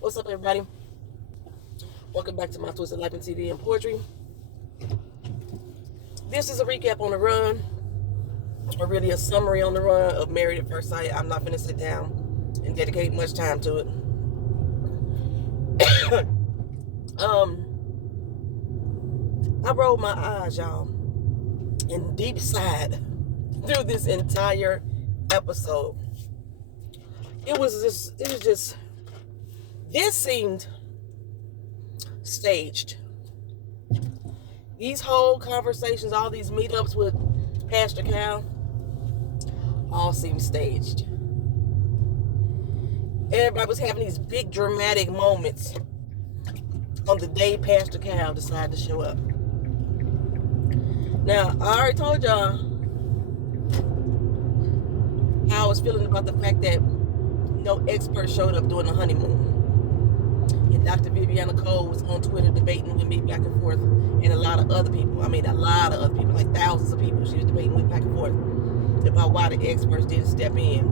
What's up, everybody? Welcome back to my Twisted Life in TV and Poetry. This is a recap on the run, or really a summary on the run of Married at First Sight. I'm not going to sit down and dedicate much time to it. I rolled my eyes, y'all, and deep sighed through this entire episode. This seemed staged. These whole conversations, all these meetups with Pastor Cal, all seemed staged. Everybody was having these big dramatic moments on the day Pastor Cal decided to show up. Now, I already told y'all how I was feeling about the fact that no expert showed up during the honeymoon. And Dr. Viviana Cole was on Twitter debating with me back and forth, and a lot of other people, like thousands of people, she was debating with back and forth about why the experts didn't step in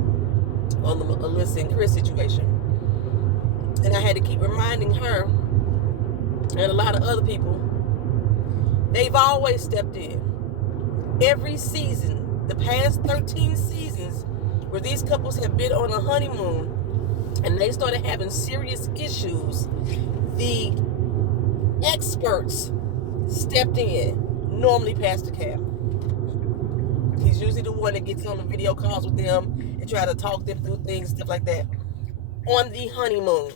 on the Alyssa and Chris situation. And I had to keep reminding her and a lot of other people, they've always stepped in. Every season, the past 13 seasons, where these couples have been on a honeymoon and they started having serious issues, the experts stepped in. Normally Pastor Cal. He's usually the one that gets on the video calls with them and try to talk them through things, stuff like that. On the honeymoon.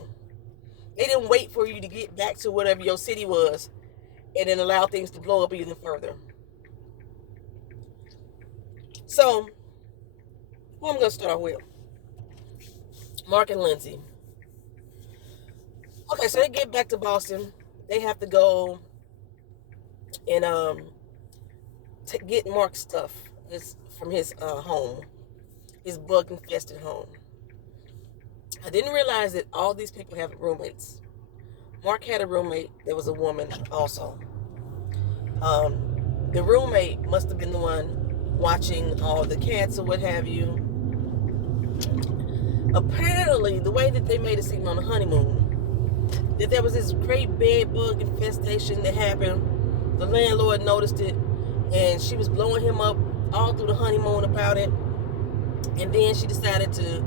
They didn't wait for you to get back to whatever your city was and then allow things to blow up even further. So, who I'm going to start with? Mark and Lindsey. Okay, so they get back to Boston. They have to go and get Mark's stuff from his home, his bug-infested home. I didn't realize that all these people have roommates. Mark had a roommate that was a woman also. The roommate must have been the one watching all the cats or what have you. Apparently, the way that they made it seem on the honeymoon, that there was this great bed bug infestation that happened. The landlord noticed it, and she was blowing him up all through the honeymoon about it. And then she decided to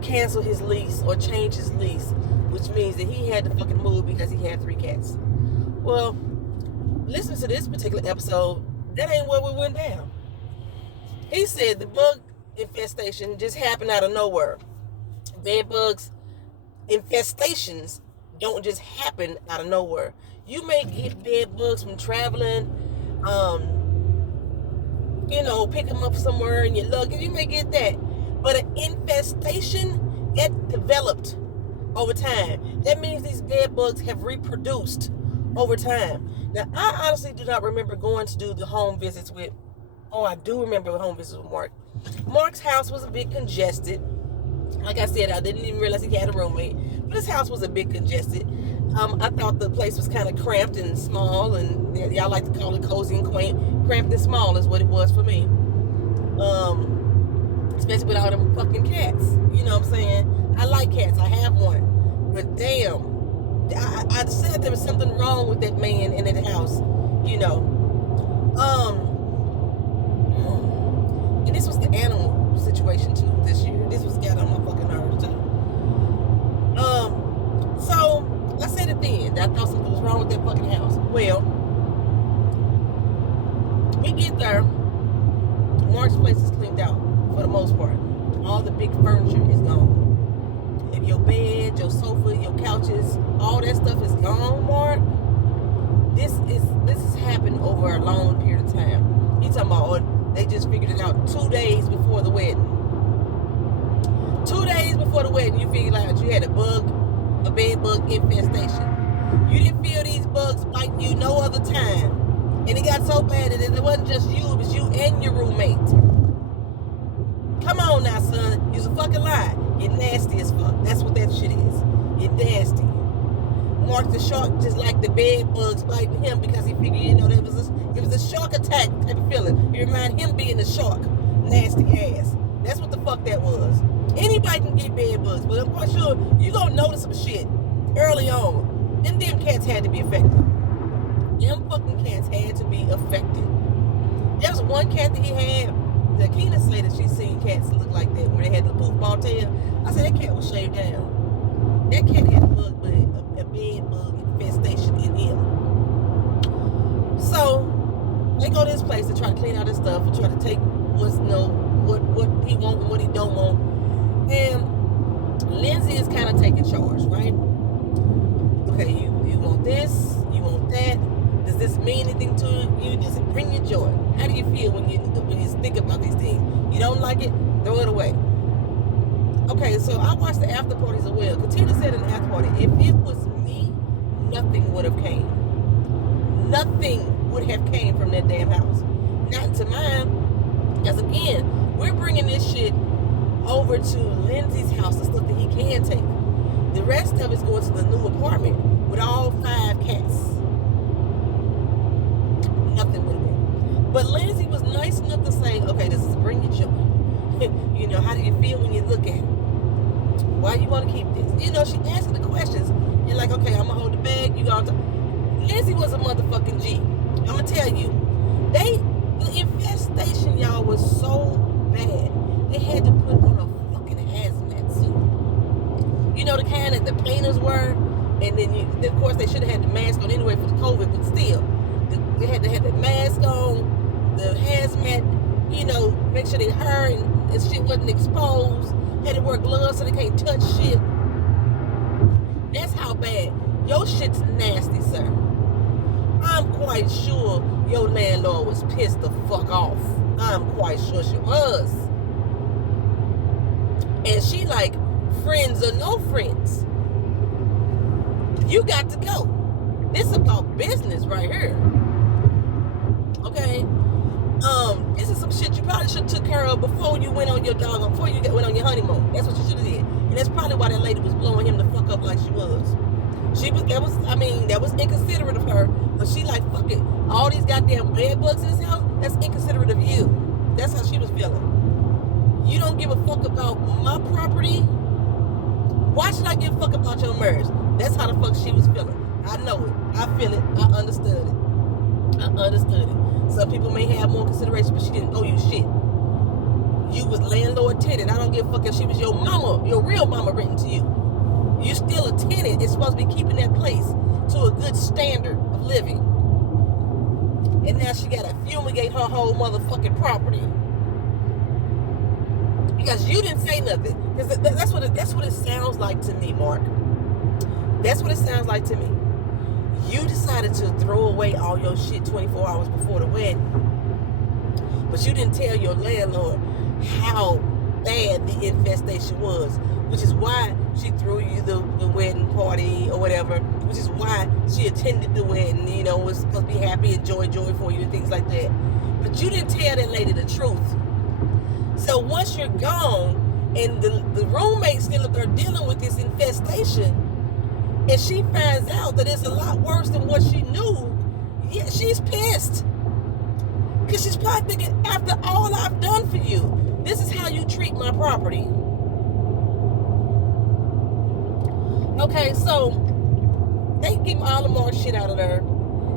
cancel his lease or change his lease, which means that he had to fucking move because he had 3 cats. Well, listen to this particular episode. That ain't what went down. He said the bug infestation just happened out of nowhere. Bed bugs infestations don't just happen out of nowhere. You may get bed bugs from traveling, pick them up somewhere in your luggage. You may get that. But an infestation, that developed over time. That means these bed bugs have reproduced over time. Now, I honestly do not remember going to do the home visits with, I do remember home visits with Mark. Mark's house was a bit congested. Like I said, I didn't even realize he had a roommate. But his house was a bit congested. I thought the place was kind of cramped and small, and y'all like to call it cozy and quaint. Cramped and small is what it was for me. Especially with all them fucking cats. You know what I'm saying? I like cats. I have one. But damn, I said there was something wrong with that man in that house. And this was the animal situation too this year. This was got on my fucking nerves too. So I said it then. I thought something was wrong with that fucking house. Well, we get there. Mark's place is cleaned out for the most part. All the big furniture is gone. If your bed, your sofa, your couches, all that stuff is gone, Mark. This has happened over a long period of time. He talking about they just figured it out 2 days before the wedding. 2 days before the wedding, you figured out you had a bed bug infestation. You didn't feel these bugs biting you no other time. And it got so bad that it wasn't just you, it was you and your roommate. Come on now, son. You's a fucking lie. You're nasty as fuck. That's what that shit is. You're nasty. Mark the shark just like the bed bugs biting him because he figured, it was a shark attack type of feeling. You remind him being a shark. Nasty ass. That's what the fuck that was. Anybody can get bed bugs, but I'm quite sure you gonna notice some shit early on, them damn cats had to be affected. Them fucking cats had to be affected. There was one cat that he had, that Katina said that she seen cats look like that, where they had the poofball tail. I said, that cat was shaved down. That cat had a bed bug infestation in him. So, they go to this place to try to clean out his stuff and try to take what's, what he want and what he don't want. And Lindsey is kind of taking charge, right? Okay, you want this, you want that. Does this mean anything to you? Does it bring you joy? How do you feel when you think about these things? You don't like it? Throw it away. Okay, so I watched the after parties as well. Katina said in the after party, if it was me, nothing would have came. Nothing would have came from that damn house. Not to mine. Because again, we're bringing this shit over to Lindsey's house, the stuff that he can take. The rest of it's going to the new apartment with all 5 cats. Nothing would have been. But Lindsey was nice enough to say, okay, this is bring you joy. You know, how do you feel when you look at it? Why you want to keep this? You know, she asked the questions. You're like, okay, I'm going to hold the bag. You got to. Lindsey was a motherfucking G. I'm going to tell you. The infestation, y'all, was so bad. They had to put on a fucking hazmat suit. You know, the kind that the painters were. And then, of course, they should have had the mask on anyway for the COVID, but still. They had to have the mask on, the hazmat, you know, make sure their hair and shit wasn't exposed. Had to wear gloves so they can't touch shit. That's how bad. Your shit's nasty, sir. I'm quite sure your landlord was pissed the fuck off. I'm quite sure she was. And she like, friends or no friends, you got to go. This is about business right here. Okay? This is some shit you probably should have took care of before you went on your went on your honeymoon. That's what you should have did. And that's probably why that lady was blowing him the fuck up like she was. That was inconsiderate of her. But she like, fuck it. All these goddamn bed bugs in this house, that's inconsiderate of you. That's how she was feeling. You don't give a fuck about my property. Why should I give a fuck about your marriage? That's how the fuck she was feeling. I know it. I feel it. I understood it. Some people may have more consideration, but she didn't owe you shit. You was landlord tenant. I don't give a fuck if she was your mama, your real mama written to you. You still a tenant. It's supposed to be keeping that place to a good standard of living. And now she got to fumigate her whole motherfucking property. Because you didn't say nothing. Because that's what it sounds like to me, Mark. That's what it sounds like to me. You decided to throw away all your shit 24 hours before the wedding. But you didn't tell your landlord how bad the infestation was. Which is why she threw you the wedding party or whatever. Which is why she attended the wedding, you know, was supposed to be happy and joy for you and things like that. But you didn't tell that lady the truth. So once you're gone and the roommate's still up there dealing with this infestation, and she finds out that it's a lot worse than what she knew, yeah, she's pissed. Because she's probably thinking, after all I've done for you, this is how you treat my property. Okay, so they get all the more shit out of there.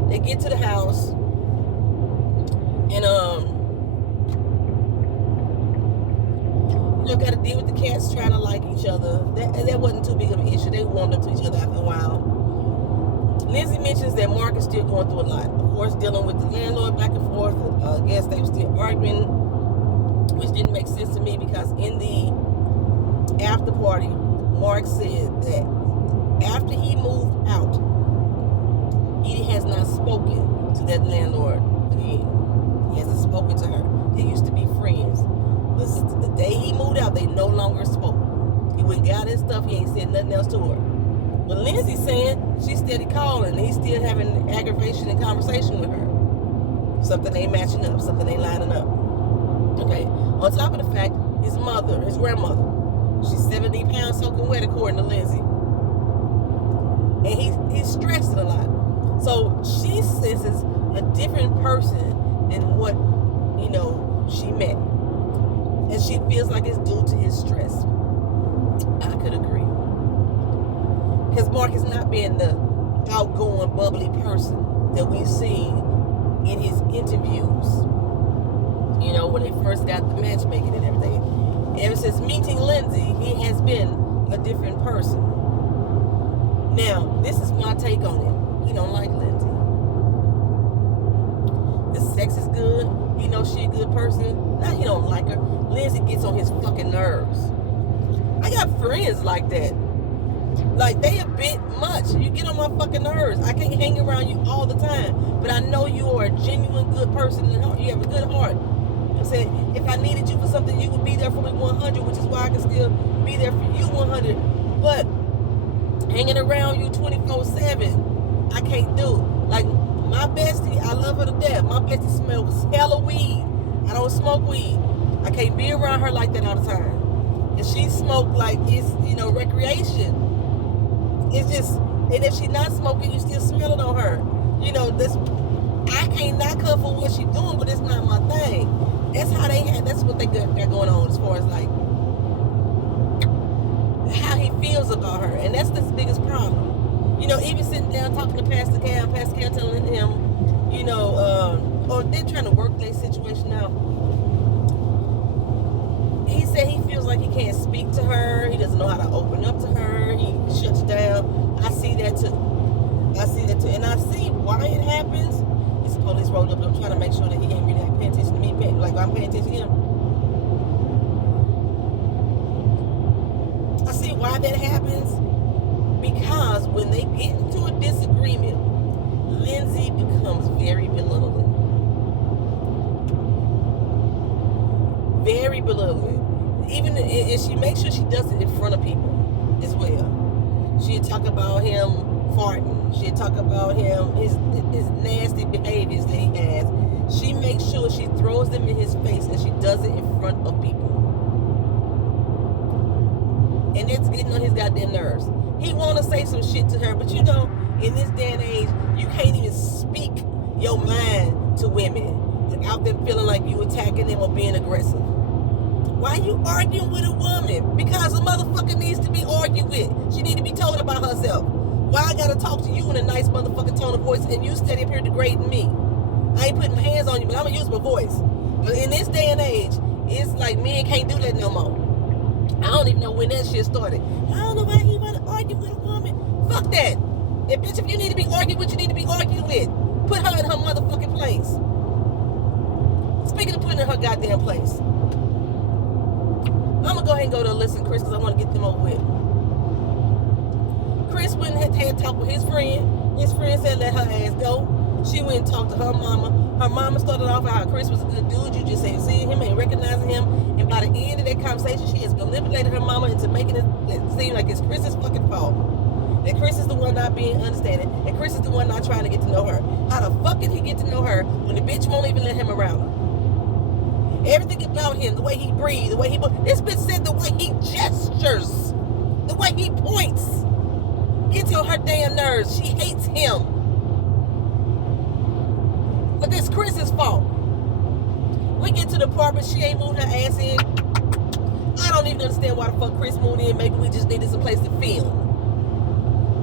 They get to the house, and you know, got to deal with the cats trying to like each other. That wasn't too big of an issue. They warmed up to each other after a while. Lindsey mentions that Mark is still going through a lot. Of course, dealing with the landlord back and forth. I guess they were still arguing, which didn't make sense to me because in the after party, Mark said that after he moved out, he has not spoken to that landlord again. He hasn't spoken to her. They used to be friends. But the day he moved out, they no longer spoke. He went and got his stuff. He ain't said nothing else to her. But Lindsey's saying she's steady calling. And he's still having aggravation and conversation with her. Something ain't matching up. Something ain't lining up. Okay. On top of the fact, his mother, his grandmother, she's 70 pounds soaking wet according to Lindsey. And he's stressing a lot. So she senses a different person than what, you know, she met. And she feels like it's due to his stress. I could agree. Because Mark has not been the outgoing, bubbly person that we've seen in his interviews. You know, when they first got the matchmaking and everything. Ever since meeting Lindsey, he has been a different person. Now, this is my take on it. He don't like Lindsey. The sex is good. He knows she a good person. Now he don't like her. Lindsey gets on his fucking nerves. I got friends like that. Like, they a bit much. You get on my fucking nerves. I can't hang around you all the time. But I know you are a genuine good person. You have a good heart. I said, if I needed you for something, you would be there for me 100, which is why I can still be there for you 100. But hanging around you 24/7, I can't do. Like, my bestie, I love her to death. My bestie smells hella weed. I don't smoke weed. I can't be around her like that all the time. And she smoke like it's, recreation. It's just, and if she's not smoking, you still smell it on her. I can't knock her for what she's doing, but it's not my thing. That's what they got going on as far as like how he feels about her. And that's the biggest problem. Even sitting down talking to Pastor Cal telling him, or they're trying to work their situation out. He said he feels like he can't speak to her. He doesn't know how to open up to her. He shuts down. I see that too. And I see why it happens. His police rolled up. I'm trying to make sure that he ain't really paying attention to me, like I'm paying attention to him. I see why that happens. Because when they get into a disagreement, Lindsey becomes very belittling. Very belittling. Even and she makes sure she does it in front of people as well. She'll talk about him farting. She'll talk about him, his nasty behaviors that he has. She makes sure she throws them in his face, and she does it in front of people. And it's getting on his goddamn nerves. He want to say some shit to her, but in this day and age, you can't even speak your mind to women without them feeling like you attacking them or being aggressive. Why are you arguing with a woman? Because a motherfucker needs to be argued with. She need to be told about herself. Why I gotta talk to you in a nice motherfucking tone of voice and you steady up here degrading me? I ain't putting my hands on you, but I'm gonna use my voice. But in this day and age, it's like men can't do that no more. I don't even know when that shit started. I don't know why he wanna argue with a woman. Fuck that. If you need to be argued with, you need to be argued with. Put her in her motherfucking place. Speaking of putting in her goddamn place, I'm gonna go ahead and go to Alyssa and Chris because I want to get them over with. Chris went and had talked with his friend. His friend said let her ass go. She went and talked to her mama. Her mama started off how Chris was a good dude. You just ain't seeing him, ain't recognizing him. And by the end of that conversation, she has manipulated her mama into making it seem like it's Chris's fucking fault. That Chris is the one not being understanding. And Chris is the one not trying to get to know her. How the fuck did he get to know her when the bitch won't even let him around her? Everything about him, the way he breathes, the way he... This bitch said the way he gestures, the way he points, gets on her damn nerves. She hates him. But it's Chris's fault. We get to the part where she ain't moved her ass in. I don't even understand why the fuck Chris moved in. Maybe we just needed some place to film.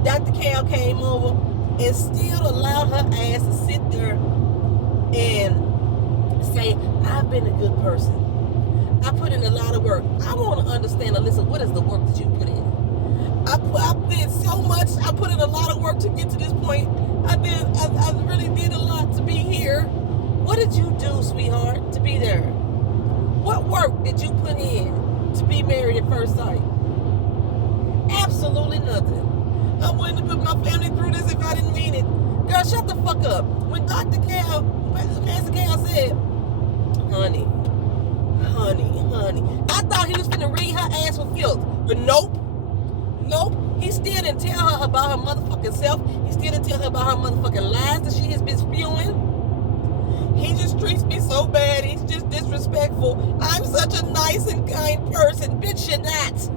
Dr. Cal came over and still allowed her ass to sit there and say, I've been a good person. I put in a lot of work. I want to understand, Alyssa, what is the work that you put in? I did so much. I put in a lot of work to get to this point. I really did a lot to be here. What did you do, sweetheart, to be there? What work did you put in to be married at first sight? Absolutely nothing. I wouldn't have put my family through this if I didn't mean it. Girl, shut the fuck up. When Pastor Cal said, honey, I thought he was finna read her ass for filth. But nope. He still didn't tell her about her motherfucking self. He still didn't tell her about her motherfucking lies that she has been spewing. He just treats me so bad. He's just disrespectful. I'm such a nice and kind person. Bitch, you're not.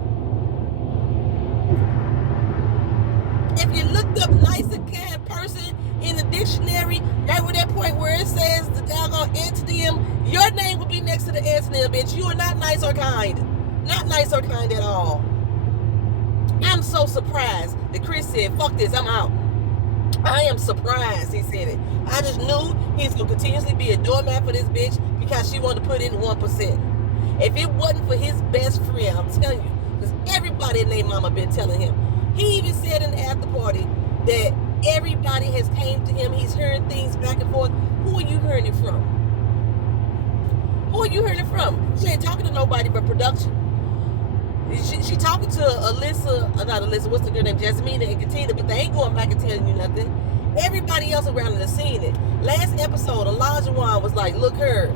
If you looked up nice and kind person in the dictionary, right with that point where it says the doggone antonym, your name would be next to the antonym, bitch. You are not nice or kind. Not nice or kind at all. I'm so surprised that Chris said, fuck this, I'm out. I am surprised he said it. I just knew he's going to continuously be a doormat for this bitch because she wanted to put in 1%. If it wasn't for his best friend, I'm telling you, because everybody in their mama been telling him. He even said in the after party that everybody has came to him. He's hearing things back and forth. Who are you hearing it from? Who are you hearing it from? She ain't talking to nobody but production. She talking to not Alyssa, what's the girl named Jasmina and Katina, but they ain't going back and telling you nothing. Everybody else around her seen it. Last episode, Elijah Wan was like, look her,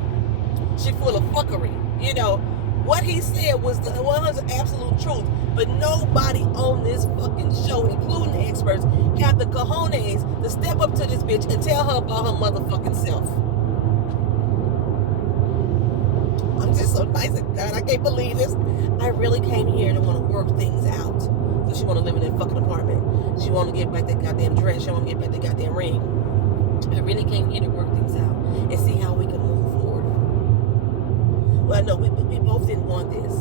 she full of fuckery. You know, what he said was the 100% absolute truth, but nobody on this fucking show, including the experts, have the cajones to step up to this bitch and tell her about her motherfucking self. I'm just so nice and God, I can't believe this. I really came here to want to work things out. So she want to live in that fucking apartment. She want to get back that goddamn dress. She want to get back that goddamn ring. I really came here to work things out and see how we can move forward. Well, no, we both didn't want this.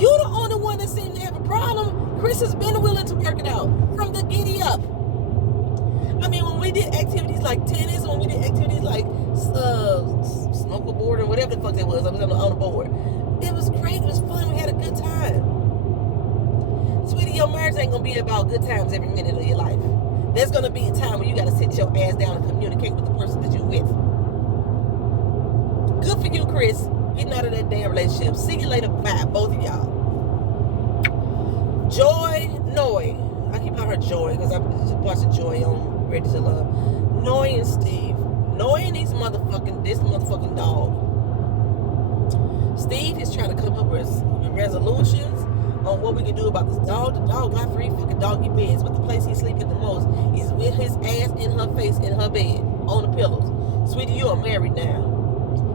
You're the only one that seemed to have a problem. Chris has been willing to work it out from the giddy up. I mean, when we did activities like tennis, when we did activities like snowboard or whatever the fuck that was, I was on the board. It was great. It was fun. We had a good time. Sweetie, your marriage ain't going to be about good times every minute of your life. There's going to be a time when you got to sit your ass down and communicate with the person that you're with. Good for you, Chris. Getting out of that damn relationship. See you later. Bye, both of y'all. Noi. I keep calling her Joy because I'm watching Joy on Ready to Love. Noi and Steve. Noi and this motherfucking dog. Steve is trying to come up with resolutions on what we can do about this dog. The dog got 3 fucking doggy beds, but the place he sleeping the most is with his ass in her face in her bed on the pillows. Sweetie, you are married now.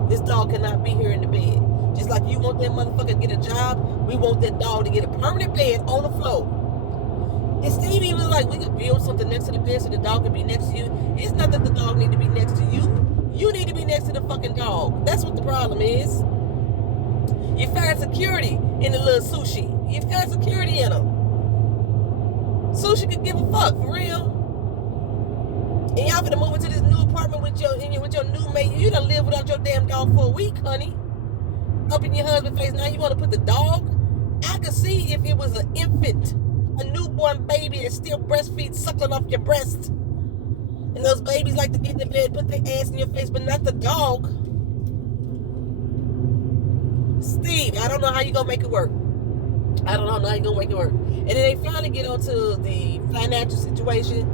This dog cannot be here in the bed. Just like you want that motherfucker to get a job, we want that dog to get a permanent bed on the floor. And Steve even was like, we could build something next to the bed so the dog can be next to you. It's not that the dog need to be next to you. You need to be next to the fucking dog. That's what the problem is. You find security in the little sushi. You find security in him. Sushi could give a fuck, for real. And y'all finna move into this new apartment with your new mate. You done live without your damn dog for a week, honey. Up in your husband's face. Now you want to put the dog? I could see if it was an infant, a newborn baby that still breastfeeds, suckling off your breast. And those babies like to get in the bed, put their ass in your face, but not the dog. Steve, I don't know how you gonna make it work. I don't know how you gonna make it work. And then they finally get onto the financial situation.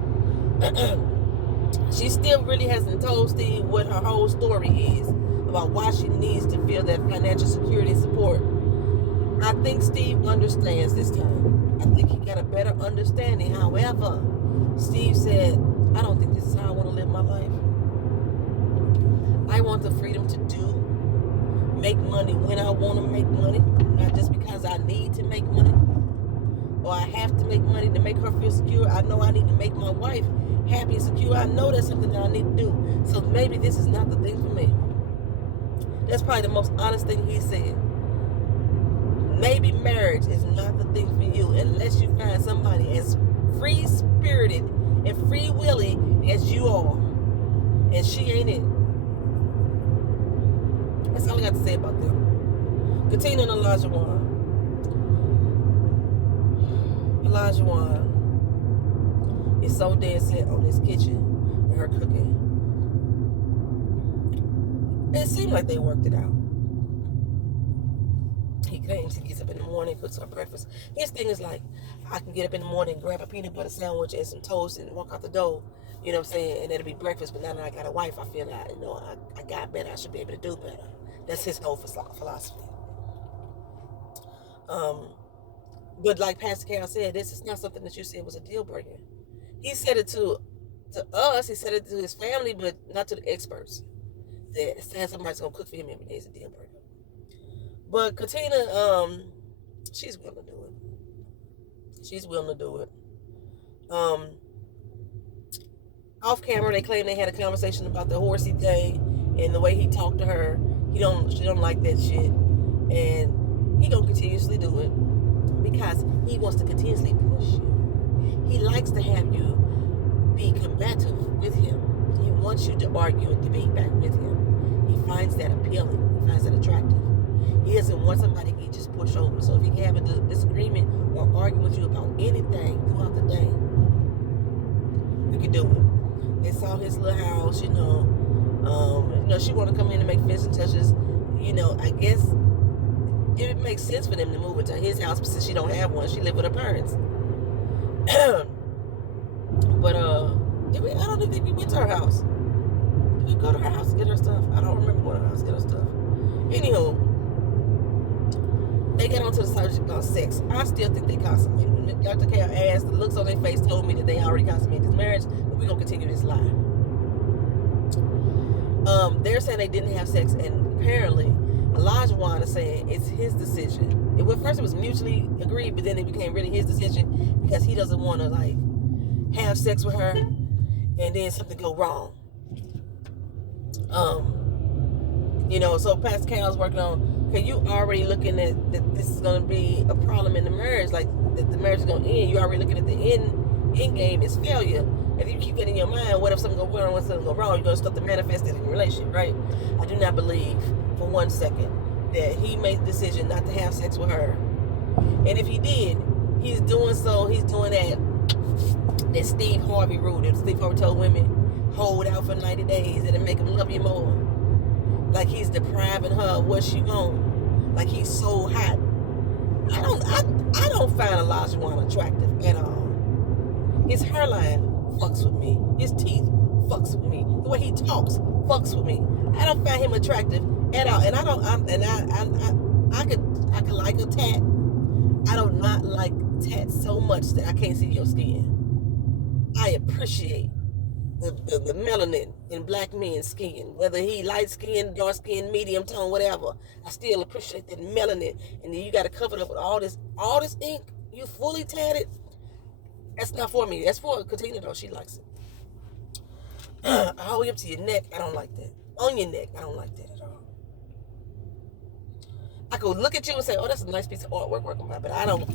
She still really hasn't told Steve what her whole story is about why she needs to feel that financial security and support. I think Steve understands this time. I think he got a better understanding. However, Steve said, I don't think this is how I want to live my life. I want the freedom to make money when I want to make money, not just because I need to make money or I have to make money to make her feel secure. I know I need to make my wife happy and secure. I know that's something that I need to do. So maybe this is not the thing for me. That's probably the most honest thing he said. Maybe marriage is not the thing for you unless you find somebody as free-spirited and free-willing as you are. And she ain't it. That's all I got to say about them. Katina and Elijah Wan. Elijah Wan is so dead set on this kitchen and her cooking. It seemed like they worked it out. He claims he gets up in the morning, cooks her breakfast. His thing is like, I can get up in the morning, grab a peanut butter sandwich and some toast and walk out the door. You know what I'm saying? And it'll be breakfast. But now that I got a wife, I feel like, I got better. I should be able to do better. That's his whole philosophy. But like Pastor Carol said, this is not something that you said was a deal breaker. He said it to us. He said it to his family, but not to the experts. That saying somebody's gonna cook for him every day is a deal breaker. But Katina, she's willing to do it. She's willing to do it. Off camera, they claim they had a conversation about the horsey thing and the way he talked to her. She don't like that shit, and he gonna continuously do it because he wants to continuously push you. He likes to have you be combative with him. He wants you to argue and debate back with him. He finds that appealing. He finds that attractive. He doesn't want somebody to just push over. So if he can have a disagreement or argue with you about anything throughout the day, you can do it. They saw his little house, she want to come in and make finishing touches. I guess it makes sense for them to move into his house since she don't have one. She lived with her parents. But I don't think we went to her house. Did we go to her house to get her stuff? I don't remember going to her house to get her stuff. Anywho, they got onto the subject about sex. I still think they consummated. When Dr. K asked, the looks on their face told me that they already consummated this marriage, but we're going to continue this lie. They're saying they didn't have sex, and apparently Elijah Wan is saying it's his decision. First it was mutually agreed, but then it became really his decision because he doesn't want to have sex with her and then something go wrong. So Pastor Cal's working on, okay, you already looking at that this is going to be a problem in the marriage, like that the marriage is going to end. You already looking at the end game is failure. If you keep that in your mind, what if something go wrong, what if something go wrong, you're going to start to manifest it in your relationship, right? I do not believe for 1 second that he made the decision not to have sex with her. And if he did, he's doing that Steve Harvey rule that Steve Harvey told women, hold out for 90 days and it'll make him love you more. Like he's depriving her of what she wants. Like he's so hot. I don't find Elijah Wan attractive at all. His hairline fucks with me. His teeth fucks with me. The way he talks fucks with me. I don't find him attractive at all. And I could like a tat. I do not like tats so much that I can't see your skin. I appreciate the melanin in black men's skin, whether he light skin, dark skin, medium tone, whatever. I still appreciate that melanin. And then you got to cover it up with all this ink. You fully tatted. That's not for me. That's for Katina though. She likes it. All the way up to your neck. I don't like that. On your neck. I don't like that at all. I could look at you and say, "Oh, that's a nice piece of artwork working by," but I don't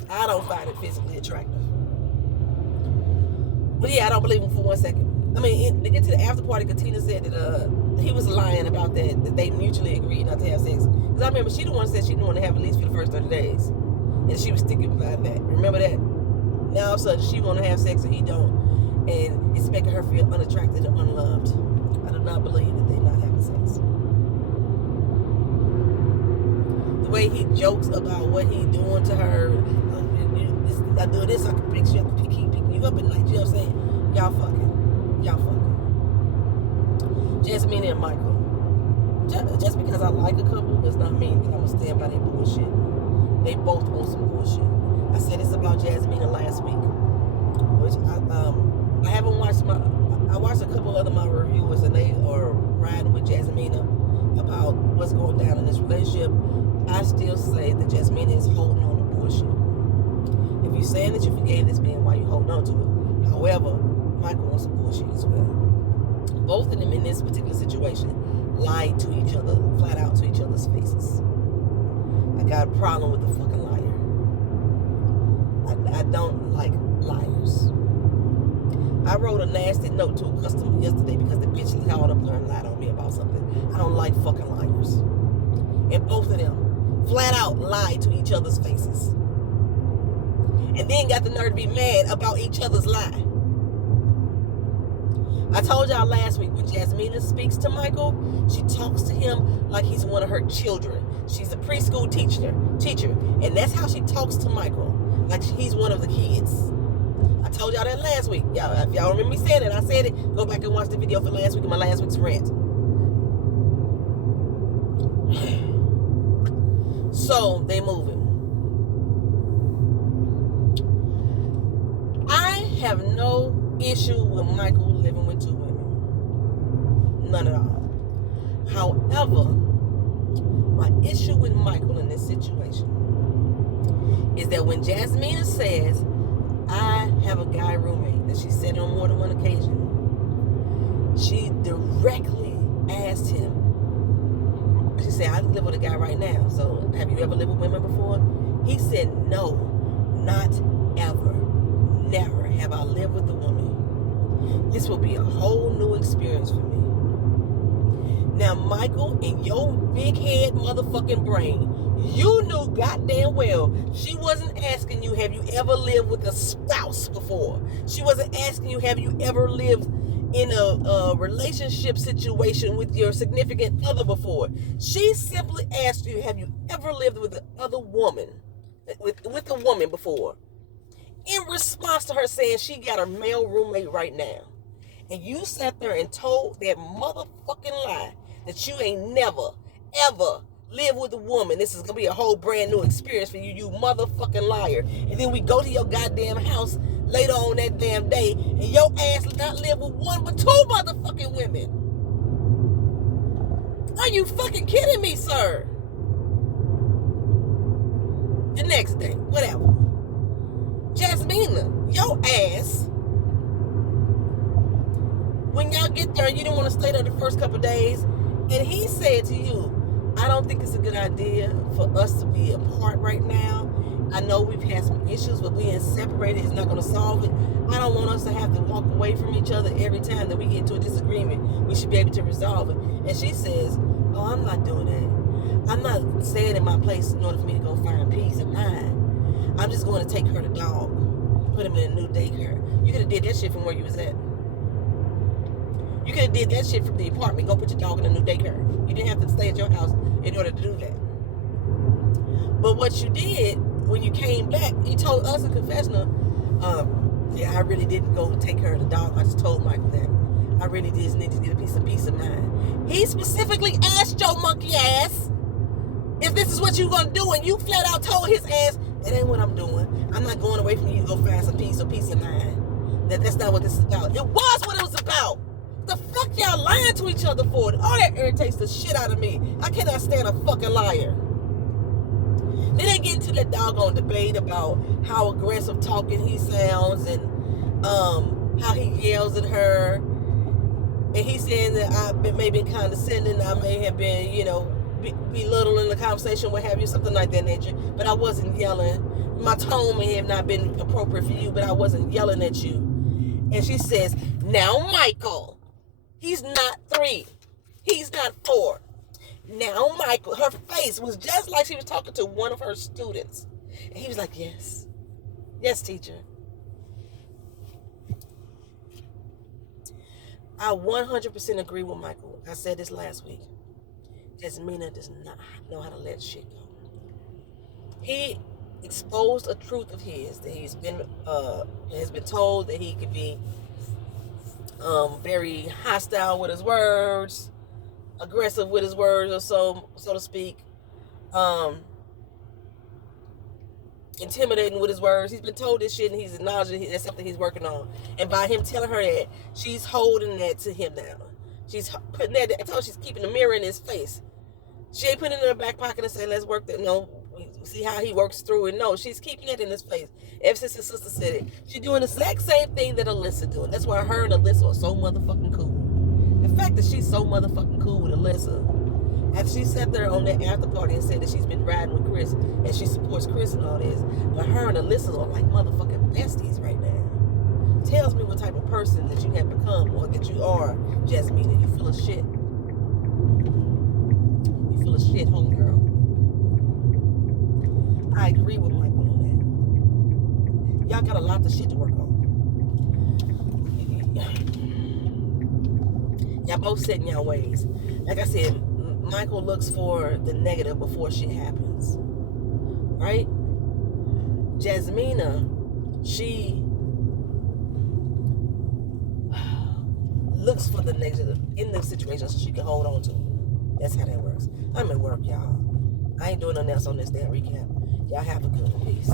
find it physically attractive. But yeah, I don't believe him for 1 second. I mean, to get to the after party, Katina said that he was lying about that they mutually agreed not to have sex. Because I remember she the one said she didn't want to have at least for the first 30 days. And she was sticking by that. Remember that? Now all of a sudden she want to have sex and he don't. And it's making her feel unattracted and unloved. I do not believe that they're not having sex. The way he jokes about what he doing to her. I do this, I can pick you up, keep picking you up at night. You know what I'm saying? Y'all fucking. Jasmina and Michael. Just because I like a couple does not mean that I'm going to stand by their bullshit. They both want some bullshit. I said this about Jasmina last week, which I haven't watched I watched a couple other my reviewers and they are riding with Jasmina about what's going down in this relationship. I still say that Jasmina is holding on to bullshit. If you're saying that you forgave this man, why you holding on to it? However, Michael wants some bullshit as well. Both of them in this particular situation lied to each other, flat out to each other's faces. I got a problem with the fucking liar. I don't like liars. I wrote a nasty note to a customer yesterday because the bitch called up there and lied on me about something. I don't like fucking liars. And both of them flat out lied to each other's faces. And then got the nerve to be mad about each other's lie. I told y'all last week when Jasmina speaks to Michael, she talks to him like he's one of her children. She's a preschool teacher, and that's how she talks to Michael, like he's one of the kids. I told y'all that last week. If y'all remember me saying it, I said it. Go back and watch the video for last week in my last week's rant. So they moving. I have no issue with Michael living with two women. None at all. However, my issue with Michael in this situation is that when Jasmina says, I have a guy roommate that she said on more than one occasion, she directly asked him, she said, I live with a guy right now, so have you ever lived with women before? He said, no, not This will be a whole new experience for me. Now, Michael, in your big head motherfucking brain, you knew goddamn well she wasn't asking you, have you ever lived with a spouse before? She wasn't asking you, have you ever lived in a relationship situation with your significant other before? She simply asked you, have you ever lived with another woman, with a woman before? In response to her saying she got a male roommate right now. And you sat there and told that motherfucking lie that you ain't never, ever lived with a woman. This is going to be a whole brand new experience for you, you motherfucking liar. And then we go to your goddamn house later on that damn day, and your ass not live with one but two motherfucking women. Are you fucking kidding me, sir? The next day, whatever. Jasmina, your ass, when y'all get there, you didn't want to stay there the first couple of days, and he said to you, I don't think it's a good idea for us to be apart right now. I know we've had some issues, but being separated is not going to solve it. I don't want us to have to walk away from each other every time that we get into a disagreement. We should be able to resolve it. And she says, oh, I'm not doing that. I'm not staying in my place in order for me to go find peace of mind. I'm just going to take her the dog, put him in a new daycare. You could have did that shit from where you was at. You could have did that shit from the apartment. Go put your dog in a new daycare. You didn't have to stay at your house in order to do that. But what you did when you came back, you told us in confessional, yeah, I really didn't go take care of the dog. I just told Michael that. I really just need to get a piece of peace of mind. He specifically asked your monkey ass if this is what you gonna do, and you flat out told his ass, that ain't what I'm doing. I'm not going away from you to go find some peace or peace of mind. That's not what this is about. It was what it was about. The fuck y'all lying to each other for? All that irritates the shit out of me. I cannot stand a fucking liar. Then they get into that doggone debate about how aggressive talking he sounds and how he yells at her. And he's saying that I've been maybe condescending. I may have been, belittling the conversation, what have you, something like that nature. But I wasn't yelling. My tone may have not been appropriate for you, but I wasn't yelling at you. And she says, now Michael, he's not 3. He's not 4. Now Michael, her face was just like she was talking to one of her students. And he was like, yes. Yes, teacher. I 100% agree with Michael. I said this last week. Jasmina does not know how to let shit go. He exposed a truth of his that he's been has been told that he could be very hostile with his words, aggressive with his words, or so to speak, intimidating with his words. He's been told this shit, and he's acknowledging that's something he's working on. And by him telling her that, she's holding that to him now. She's putting that. I told her she's keeping the mirror in his face. She ain't putting it in her back pocket and saying, let's work that. No, see how he works through it. No, she's keeping it in his face. Ever since his sister said it, she's doing the exact same thing that Alyssa doing. That's why her and Alyssa are so motherfucking cool. The fact that she's so motherfucking cool with Alyssa, after she sat there on that after party and said that she's been riding with Chris and she supports Chris and all this, but her and Alyssa are like motherfucking besties right now. Tells me what type of person that you have become, or that you are, Jasmina. You full of shit. You full of shit, homegirl. I agree with Michael on that. Y'all got a lot of shit to work on. Y'all both set in y'all ways. Like I said, Michael looks for the negative before shit happens. Right? Jasmina, she looks for the negative in the situation so she can hold on to it. That's how that works. I'm at work, y'all. I ain't doing nothing else on this damn recap. Y'all have a good one. Peace.